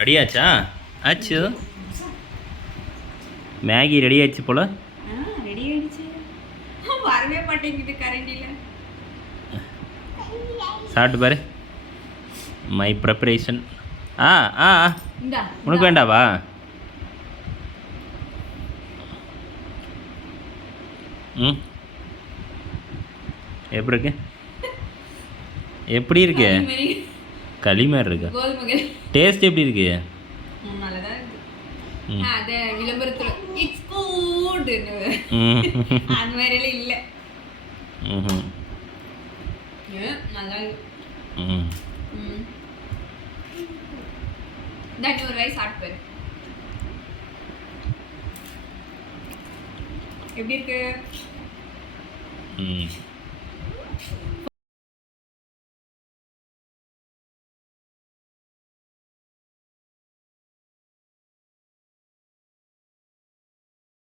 ரெடியாச்சா? ஆச்சு. Maggi ready ஆயிடுச்சு போல. ரெடி ஆயிடுச்சு. வரவே மாட்டேங்குது கரண்டில. சாப்பிட்டு பாரு. My preparation. ஆ ஆ இந்தா. உனக்கு வேண்டாவா? ம் எப்படி இருக்கு? எப்படி இருக்கு? களி மாதிரி இருக்கு. கோதுமை டேஸ்ட் எப்படி இருக்கு? நல்லதா இருக்கு. அத விளம்பரத்துல இட்ஸ் குட் அந்த மாதிரி எல்லாம் இல்ல. நல்லா இருக்கு. தண்ணி ஒரு வாய் சாப்பிட்டு எப்படி இருக்கு?